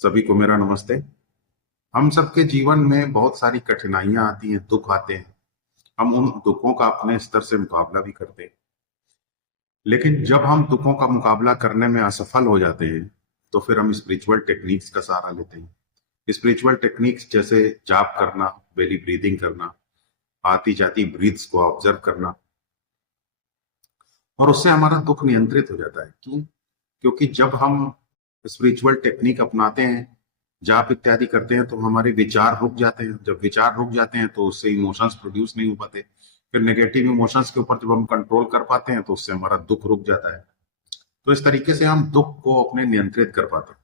सभी को मेरा नमस्ते। हम सबके जीवन में बहुत सारी कठिनाइयां आती हैं, दुख आते हैं। हम उन दुखों का अपने स्तर से मुकाबला भी करते हैं, लेकिन जब हम दुखों का मुकाबला करने में असफल हो जाते हैं तो फिर हम स्पिरिचुअल टेक्निक्स का सहारा लेते हैं। स्पिरिचुअल टेक्निक्स जैसे जाप करना, बेली ब्रीदिंग करना, आती जाती ब्रीथ्स को ऑब्जर्व करना, और उससे हमारा दुख नियंत्रित हो जाता है। क्यों? क्योंकि जब हम स्पिरिचुअल टेक्निक अपनाते हैं, जाप इत्यादि करते हैं, तो हमारे विचार रुक जाते हैं। जब विचार रुक जाते हैं तो उससे इमोशंस प्रोड्यूस नहीं हो पाते। फिर नेगेटिव इमोशंस के ऊपर जब हम कंट्रोल कर पाते हैं तो उससे हमारा दुख रुक जाता है। तो इस तरीके से हम दुख को अपने नियंत्रित कर पाते हैं।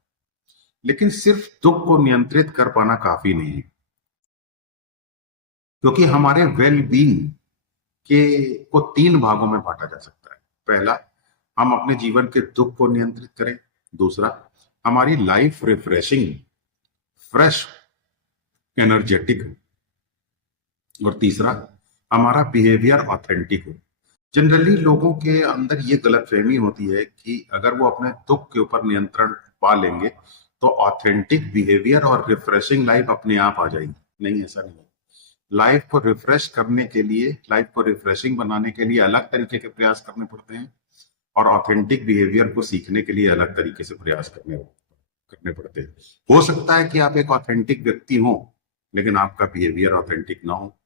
लेकिन सिर्फ दुख को नियंत्रित कर पाना काफी नहीं है, क्योंकि हमारे वेल बीइंग के को तीन भागों में बांटा जा सकता है। पहला, हम अपने जीवन के दुख को नियंत्रित करें। दूसरा, हमारी लाइफ रिफ्रेशिंग, फ्रेश, एनर्जेटिक हो। और तीसरा, हमारा बिहेवियर ऑथेंटिक हो। जनरली लोगों के अंदर ये गलतफहमी होती है कि अगर वो अपने दुख के ऊपर नियंत्रण पा लेंगे तो ऑथेंटिक बिहेवियर और रिफ्रेशिंग लाइफ अपने आप आ जाएगी। नहीं, ऐसा नहीं है। लाइफ को रिफ्रेश करने के लिए, लाइफ को रिफ्रेशिंग बनाने के लिए अलग तरीके के प्रयास करने पड़ते हैं, और ऑथेंटिक बिहेवियर को सीखने के लिए अलग तरीके से प्रयास करने पड़ते हैं। हो सकता है कि आप एक ऑथेंटिक व्यक्ति हो लेकिन आपका बिहेवियर ऑथेंटिक ना हो।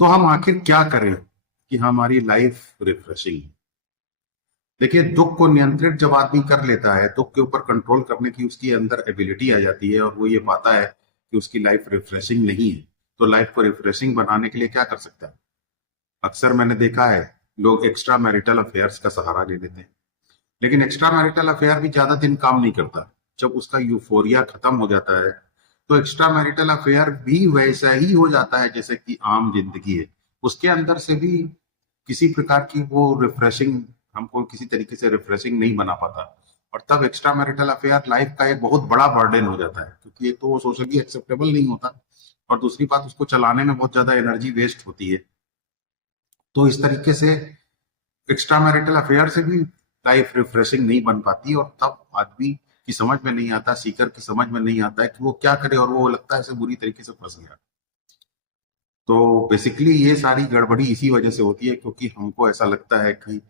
तो हम आखिर क्या करें कि हमारी लाइफ रिफ्रेशिंग हो? देखिए, दुख को नियंत्रित जब आदमी कर लेता है, दुख के ऊपर कंट्रोल करने की उसके अंदर एबिलिटी आ जाती है, और वो ये पाता है कि उसकी लाइफ रिफ्रेशिंग नहीं है, तो लाइफ को रिफ्रेशिंग बनाने के लिए क्या कर सकता है? अक्सर मैंने देखा है, लोग एक्स्ट्रा मैरिटल अफेयर्स का सहारा ले लेते हैं। लेकिन एक्स्ट्रा मैरिटल अफेयर भी ज्यादा दिन काम नहीं करता। जब उसका यूफोरिया खत्म हो जाता है तो एक्स्ट्रा मैरिटल अफेयर भी वैसा ही हो जाता है जैसे कि आम जिंदगी है। उसके अंदर से भी किसी प्रकार की वो रिफ्रेशिंग, हमको किसी तरीके से रिफ्रेशिंग नहीं बना पाता। और तब एक्स्ट्रा मैरिटल अफेयर लाइफ का एक बहुत बड़ा बर्डन हो जाता है, क्योंकि एक तो वो सोशली एक्सेप्टेबल नहीं होता, और दूसरी बात, उसको चलाने में बहुत ज्यादा एनर्जी वेस्ट होती है। तो इस तरीके से एक्स्ट्रा मैरिटल अफेयर से भी लाइफ रिफ्रेशिंग नहीं बन पाती, और तब आदमी की समझ में नहीं आता, सीकर की समझ में नहीं आता है कि वो क्या करे, और वो लगता है ऐसे बुरी तरीके से फंस गया। तो बेसिकली ये सारी गड़बड़ी इसी वजह से होती है, क्योंकि हमको ऐसा लगता है कि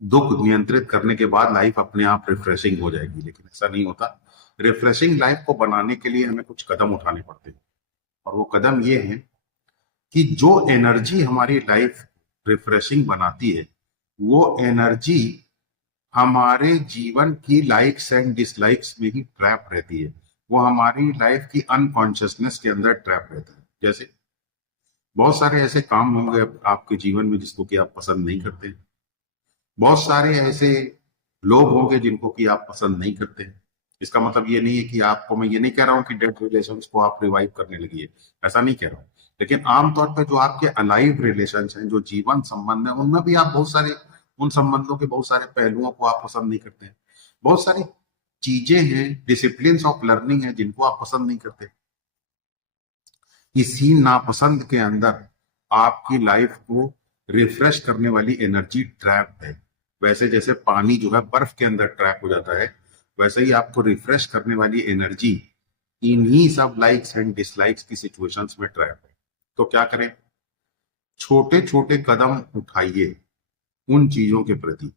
दुख नियंत्रित करने के बाद लाइफ अपने आप रिफ्रेशिंग हो जाएगी, लेकिन ऐसा नहीं होता। रिफ्रेशिंग लाइफ को बनाने के लिए हमें कुछ कदम उठाने पड़ते हैं, और वो कदम ये है कि जो एनर्जी हमारी लाइफ रिफ्रेशिंग बनाती है, वो एनर्जी हमारे जीवन की लाइक्स एंड डिसलाइक्स में ही ट्रैप रहती है। वो हमारी लाइफ की अनकॉन्शियसनेस के अंदर ट्रैप रहता है। जैसे बहुत सारे ऐसे काम होंगे आपके जीवन में जिसको कि आप पसंद नहीं करते। बहुत सारे ऐसे लोग होंगे जिनको कि आप पसंद नहीं करते। इसका मतलब ये नहीं है कि आपको, मैं ये नहीं कह रहा हूं कि डेड रिलेशंस को आप रिवाइव करने लगी है, ऐसा नहीं कह रहा हूं। लेकिन आमतौर पर जो आपके अलाइव रिलेशंस हैं, जो जीवन संबंध है, उनमें भी आप बहुत सारे, उन संबंधों के बहुत सारे पहलुओं को आप पसंद नहीं करते हैं। बहुत सारी चीजें हैं, डिसिप्लिन ऑफ लर्निंग है, जिनको आप पसंद नहीं करते। इसी नापसंद के अंदर आपकी लाइफ को रिफ्रेश करने वाली एनर्जी ट्रैप है। वैसे जैसे पानी जो है बर्फ के अंदर ट्रैप हो जाता है, वैसे ही आपको रिफ्रेश करने वाली एनर्जी इन्हीं सब लाइक्स एंड डिसलाइक्स की सिचुएशंस में ट्रैप है। तो क्या करें? छोटे छोटे कदम उठाइए उन चीजों के प्रति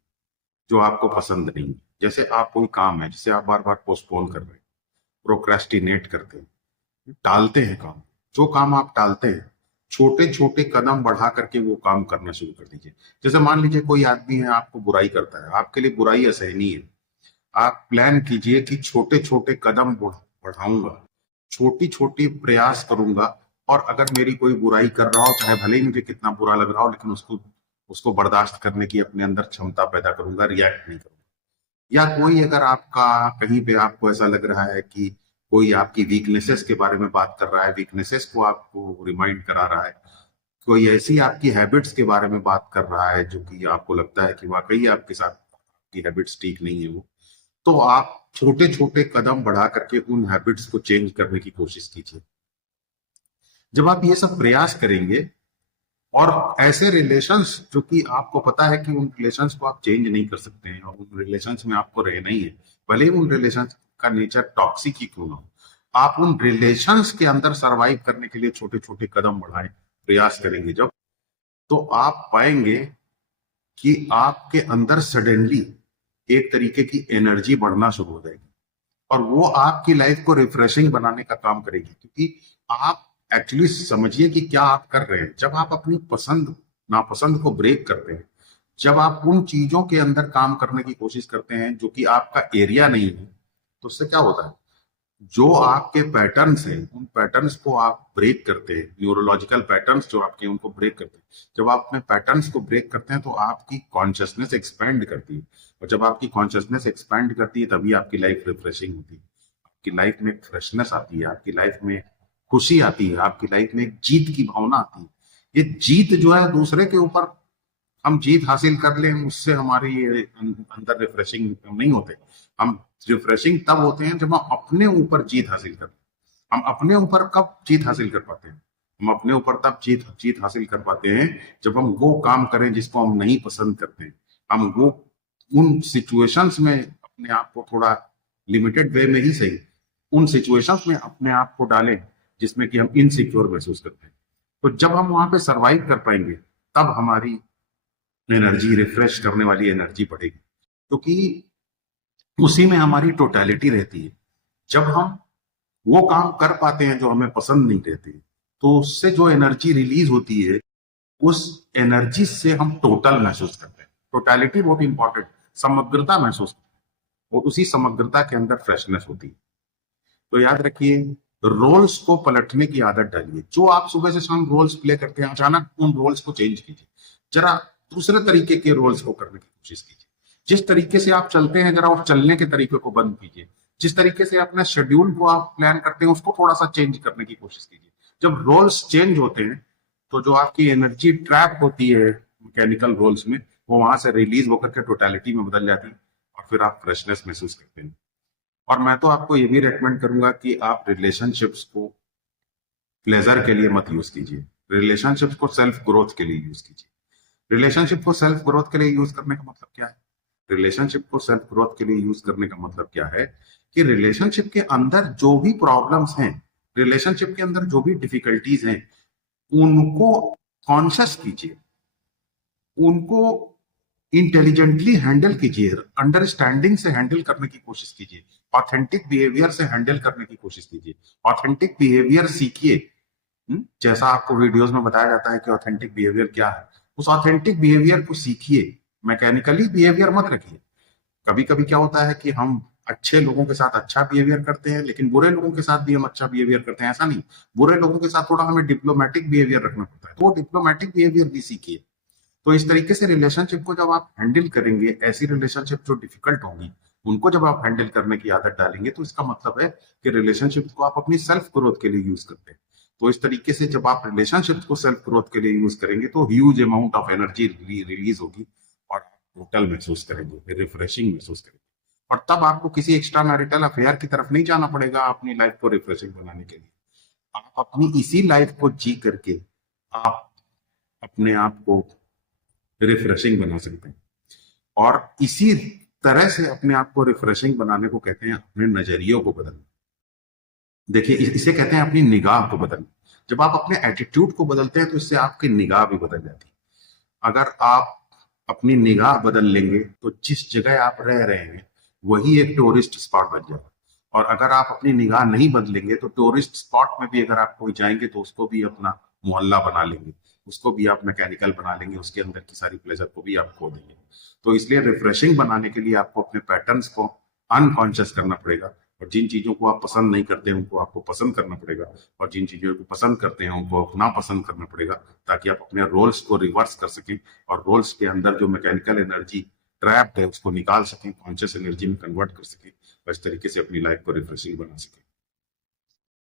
जो आपको पसंद नहीं है। जैसे आप कोई काम है जिसे आप बार बार पोस्टपोन कर रहे हैं, प्रोक्रेस्टिनेट करते हैं, टालते हैं काम। जो काम आप टालते हैं, छोटे छोटे कदम बढ़ा करके वो काम करना शुरू कर दीजिए। जैसे मान लीजिए कोई आदमी है, आपको बुराई करता है, आपके लिए बुराई असहनीय है। आप प्लान कीजिए कि छोटे छोटे कदम बढ़ाऊंगा, छोटी छोटी प्रयास करूंगा, और अगर मेरी कोई बुराई कर रहा हो, चाहे भले ही मुझे कितना बुरा लग रहा हो, लेकिन उसको उसको बर्दाश्त करने की अपने अंदर क्षमता पैदा करूंगा, रिएक्ट नहीं करूंगा। या कोई अगर आपका कहीं पे आपको ऐसा लग रहा है कि कोई आपकी वीकनेसेस के बारे में बात कर रहा है, वीकनेसेस को आपको रिमाइंड करा रहा है, कोई ऐसी आपकी हैबिट्स के बारे में बात कर रहा है जो कि आपको लगता है कि वाकई आपके साथ की हैबिट्स ठीक नहीं है वो, तो आप छोटे छोटे कदम बढ़ा करके उन हैबिट्स को चेंज करने की कोशिश कीजिए। जब आप ये सब प्रयास करेंगे और ऐसे रिलेशंस जो कि आपको पता है कि उन रिलेशंस को आप चेंज नहीं कर सकते हैं और उन रिलेशंस में आपको रहना ही है, भले ही उन रिलेशंस का नेचर टॉक्सिक ही क्यों ना हो, आप उन रिलेशंस के अंदर सरवाइव करने के लिए छोटे छोटे कदम बढ़ाएं, प्रयास करेंगे जब, तो आप पाएंगे कि आपके अंदर सडनली एक तरीके की एनर्जी बढ़ना शुरू हो जाएगी और वो आपकी लाइफ को रिफ्रेशिंग बनाने का काम करेगी। क्योंकि आप एक्चुअली समझिए कि क्या आप कर रहे हैं। जब आप अपनी पसंद नापसंद को ब्रेक करते हैं, जब आप उन चीजों के अंदर काम करने की कोशिश करते हैं जो कि आपका एरिया नहीं है, तो उससे क्या होता है, जो आपके पैटर्न्स हैं उन पैटर्न्स को आप ब्रेक करते हैं, न्यूरोलॉजिकल पैटर्न्स जो आपके उनको ब्रेक करते हैं। जब आप अपने पैटर्न्स को ब्रेक करते हैं तो आपकी कॉन्शियसनेस एक्सपैंड करती है, और जब आपकी कॉन्शियसनेस एक्सपैंड करती है तभी आपकी लाइफ रिफ्रेशिंग होती है, आपकी लाइफ में फ्रेशनेस आती है, आपकी लाइफ में खुशी आती है, आपकी लाइफ में एक जीत की भावना आती है। ये जीत जो है दूसरे के ऊपर हम जीत हासिल कर लें उससे हमारी अंदर रिफ्रेशिंग नहीं होते। हम रिफ्रेशिंग तब होते हैं जब हम अपने ऊपर जीत हासिल करते हैं। हम अपने ऊपर कब जीत हासिल कर पाते हैं, हम अपने ऊपर तब जीत हासिल कर पाते हैं जब हम वो काम करें जिसको हम नहीं पसंद करते हैं। हम वो उन सिचुएशंस में अपने आप को थोड़ा लिमिटेड वे में ही सही, उन सिचुएशंस में अपने आप को डालें जिसमें कि हम इनसिक्योर महसूस करते हैं। तो जब हम वहां पे सरवाइव कर पाएंगे तब हमारी एनर्जी, रिफ्रेश करने वाली एनर्जी बढ़ेगी, क्योंकि उसी में हमारी टोटलिटी रहती है। जब हम वो काम कर पाते हैं जो हमें पसंद नहीं रहते, तो उससे जो एनर्जी रिलीज होती है उस एनर्जी से हम टोटल महसूस करते हैं। टोटलिटी बहुत इंपॉर्टेंट, समग्रता महसूस करते हैं, और उसी समग्रता के अंदर फ्रेशनेस होती है। तो याद रखिए, रोल्स को पलटने की आदत डालिए। जो आप सुबह से शाम रोल्स प्ले करते हैं, अचानक उन रोल्स को चेंज कीजिए, जरा दूसरे तरीके के रोल्स को करने की कोशिश कीजिए। जिस तरीके से आप चलते हैं जरा उस चलने के तरीके को बंद कीजिए। जिस तरीके से अपने शेड्यूल को आप प्लान करते हैं उसको थोड़ा सा चेंज करने की कोशिश कीजिए। जब रोल्स चेंज होते हैं तो जो आपकी एनर्जी ट्रैप होती है मैकेनिकल रोल्स में, वो वहां से रिलीज होकर के टोटलिटी में बदल जाती है और फिर आप फ्रेशनेस महसूस करते हैं। और मैं तो आपको ये भी रेकमेंड करूंगा कि आप रिलेशनशिप्स को प्लेजर के लिए मत यूज कीजिए, रिलेशनशिप्स को सेल्फ ग्रोथ के लिए यूज कीजिए। रिलेशनशिप को सेल्फ ग्रोथ के लिए यूज करने का मतलब क्या है? रिलेशनशिप को सेल्फ ग्रोथ के लिए यूज करने का मतलब क्या है कि रिलेशनशिप के अंदर जो भी प्रॉब्लम्स हैं, रिलेशनशिप के अंदर जो भी डिफिकल्टीज हैं, उनको कॉन्शियस कीजिए, उनको इंटेलिजेंटली हैंडल कीजिए, अंडरस्टैंडिंग से हैंडल करने की कोशिश कीजिए, ऑथेंटिक बिहेवियर से हैंडल करने की कोशिश कीजिए, ऑथेंटिक बिहेवियर सीखिए। जैसा आपको वीडियोस में बताया जाता है कि ऑथेंटिक बिहेवियर क्या है, उस ऑथेंटिक बिहेवियर को सीखिए, मैकेनिकली बिहेवियर मत रखिए। कभी कभी क्या होता है कि हम अच्छे लोगों के साथ अच्छा बिहेवियर करते हैं लेकिन बुरे लोगों के साथ भी हम अच्छा बिहेवियर करते हैं, ऐसा नहीं। बुरे लोगों के साथ थोड़ा हमें डिप्लोमेटिक बिहेवियर रखना पड़ता है, तो वो डिप्लोमेटिक बिहेवियर भी सीखिए। तो इस तरीके से रिलेशनशिप को जब आप हैंडल करेंगे, ऐसी रिलेशनशिप जो डिफिकल्ट होंगी उनको जब आप हैंडल करने की आदत डालेंगे, तो इसका मतलब है कि रिलेशनशिप को आप अपनी सेल्फ ग्रोथ के लिए यूज करते हैं। तो इस तरीके से जब आप रिलेशनशिप को सेल्फ ग्रोथ के लिए यूज करेंगे तो huge amount of energy release होगी और टोटल महसूस करेंगे, रिफ्रेशिंग महसूस करेंगे। और तब आपको किसी एक्स्ट्रा मैरिटल अफेयर की तरफ नहीं जाना पड़ेगा अपनी लाइफ को रिफ्रेशिंग बनाने के लिए। आप अपनी इसी लाइफ को जी करके आप अपने आप को रिफ्रेशिंग बना सकते हैं। और इसी तरह से अपने आप को रिफ्रेशिंग बनाने को कहते हैं अपने नजरियों को बदलना। देखिए, इसे कहते हैं अपनी निगाह को बदलना। जब आप अपने एटीट्यूड को बदलते हैं तो इससे आपकी निगाह भी बदल जाती है। अगर आप अपनी निगाह बदल लेंगे तो जिस जगह आप रह रहे हैं वही एक टूरिस्ट स्पॉट बन जाएगा। और अगर आप अपनी निगाह नहीं बदलेंगे तो टूरिस्ट स्पॉट में भी अगर आप कोई जाएंगे तो उसको भी अपना मोहल्ला बना लेंगे, उसको भी आप मैकेनिकल बना लेंगे, उसके अंदर की सारी प्लेजर को भी आप खो देंगे। तो इसलिए रिफ्रेशिंग बनाने के लिए आपको अपने पैटर्न्स को अनकॉन्शियस करना पड़ेगा, और जिन चीजों को आप पसंद नहीं करते हैं उनको आपको पसंद करना पड़ेगा, और जिन चीजों को पसंद करते हैं उनको ना पसंद करना पड़ेगा, ताकि आप अपने रोल्स को रिवर्स कर सकें और रोल्स के अंदर जो मैकेनिकल एनर्जी ट्रैप्ड है उसको निकाल सकें, कॉन्शियस एनर्जी में कन्वर्ट कर सकें, और इस तरीके से अपनी लाइफ को रिफ्रेशिंग बना सकें।